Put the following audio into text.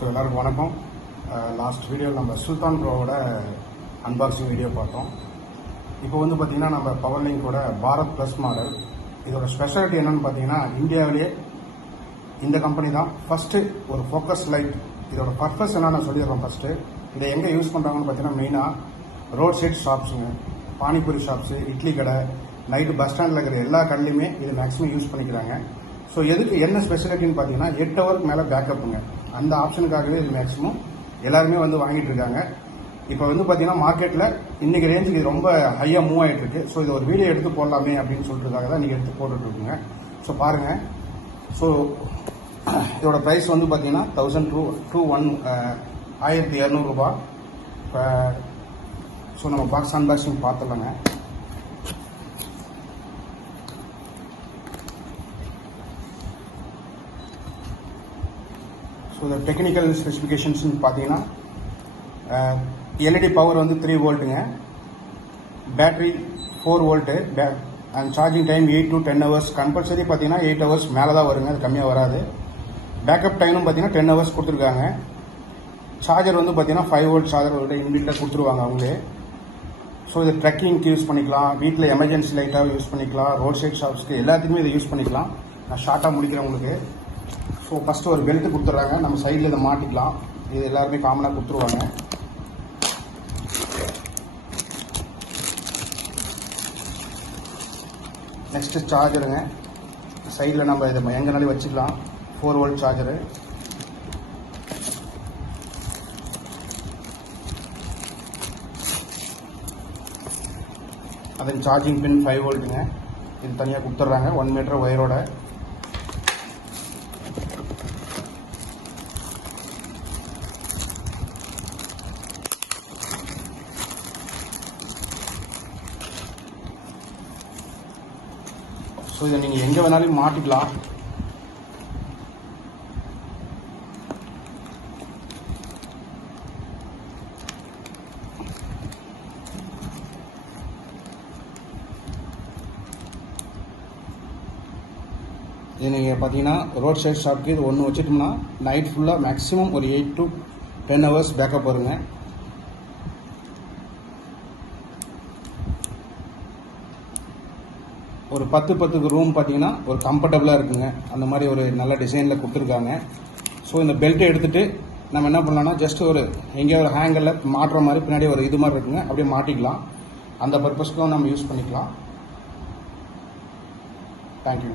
So எல்லாருக்கும் வணக்கம். Last வீடியோவில் நம்ம சுல்தான் ப்ரோவோட அன்பாக்சிங் வீடியோ பார்த்தோம். இப்போ வந்து பார்த்திங்கன்னா நம்ம பவர் லிங்கோட பாரத் ப்ளஸ் மாடல். இதோட ஸ்பெஷாலிட்டி என்னென்னு பார்த்தீங்கன்னா, இந்தியாவிலேயே இந்த கம்பெனி தான் ஃபஸ்ட்டு ஒரு ஃபோக்கஸ் லைட். இதோட பர்பஸ் என்ன நான் சொல்லிடுறோம். ஃபஸ்ட்டு இதை எங்கே யூஸ் பண்ணுறாங்கன்னு பார்த்தீங்கன்னா, மெயினாக ரோட் சைட் ஷாப்ஸுங்க, பானிபூரி ஷாப்ஸு, இட்லி கடை, நைட்டு பஸ் ஸ்டாண்டில் இருக்கிற எல்லா கடையிலையுமே இது மேக்ஸிமம் யூஸ் பண்ணிக்கிறாங்க. ஸோ எதுக்கு என்ன ஸ்பெஷாலிட்டின்னு பார்த்தீங்கன்னா, 8 ஹவருக்கு மேலே பேக்கப்புங்க. அந்த ஆப்ஷனுக்காகவே இது மேக்ஸிமம் எல்லாருமே வந்து வாங்கிட்டு இருக்காங்க. இப்போ வந்து பார்த்தீங்கன்னா மார்க்கெட்டில் இன்னைக்கு ரேஞ்சுக்கு ரொம்ப ஹையாக மூவ் ஆகிட்டு இருக்கு. ஸோ இது ஒரு வீடியோ எடுத்து போடலாமே அப்படின்னு சொல்றதுக்காக தான் நீங்கள் எடுத்து போட்டுட்ருக்குங்க. ஸோ பாருங்கள். ஸோ இதோட ப்ரைஸ் வந்து பார்த்தீங்கன்னா 1200 ரூபாய். இப்போ ஸோ நம்ம பாக்ஸ் அன்பாக்சிங் பார்த்துடலாங்க. ஸோ இந்த டெக்னிக்கல் ஸ்பெசிஃபிகேஷன்ஸ் பார்த்தீங்கன்னா, எல்இடி பவர் வந்து 3 வோல்ட்டுங்க, battery 4 volt, and charging time 8 to 10 hours. Compulsory பார்த்தீங்கன்னா 8 ஹவர்ஸ் மேலே தான் வருங்க, அது கம்மியாக வராது. பேக்கப் டைமும் பார்த்தீங்கன்னா 10 ஹவர்ஸ் கொடுத்துருக்காங்க. சார்ஜர் வந்து பார்த்தீங்கன்னா 5 வோல்ட் சார்ஜர் இன்பில்ட்டாக கொடுத்துருவாங்க அவங்களே. ஸோ இது ட்ரெக்கிங்க்கு யூஸ் பண்ணிக்கலாம், வீட்டில் எமர்ஜென்சி லைட்டாக யூஸ் பண்ணிக்கலாம், ரோட் சைட் ஷாப்ஸ்க்கு எல்லாத்துக்குமே இதை யூஸ் பண்ணிக்கலாம். நான் ஷார்ட்டாக முடிக்கிறேன் உங்களுக்கு. ஸோ ஃபஸ்ட்டு ஒரு பெல்ட்டு கொடுத்துட்றாங்க, நம்ம சைடில் இதை மாட்டிக்கலாம். இது எல்லாருமே காமனாக கொடுத்துருவாங்க. நெக்ஸ்ட்டு சார்ஜருங்க, சைடில் நம்ம இதை எங்கனாலே வச்சுக்கலாம். 4 வோல்ட் சார்ஜரு. அதன் சார்ஜிங் பின் 5 வோல்ட்டுங்க, இது தனியாக கொடுத்துட்றாங்க 1 மீட்டர் ஒயரோட. ஸோ இதை நீங்கள் எங்கே வேணாலும் மாட்டிக்கலாம். இது நீங்கள் பார்த்தீங்கன்னா ரோட் சைட் ஷாப்க்கு இது ஒன்று வச்சுட்டோம்னா நைட் ஃபுல்லாக மேக்ஸிமம் ஒரு 8 to 10 ஹவர்ஸ் பேக்கப் வருங்க. ஒரு 10 ரூம் பார்த்தீங்கன்னா ஒரு கம்ஃபர்டபுளாக இருக்குங்க. அந்த மாதிரி ஒரு நல்ல டிசைனில் கொடுத்துருக்காங்க. ஸோ இந்த பெல்ட்டை எடுத்துகிட்டு நம்ம என்ன பண்ணலாம்னா, ஜஸ்ட் ஒரு எங்கேயோ ஒரு ஹேங்கரில் மாட்டுற மாதிரி பின்னாடி ஒரு இது மாதிரி இருக்குங்க, அப்படியே மாட்டிக்கலாம். அந்த பர்பஸ்க்கும் நம்ம யூஸ் பண்ணிக்கலாம். தேங்க்யூ.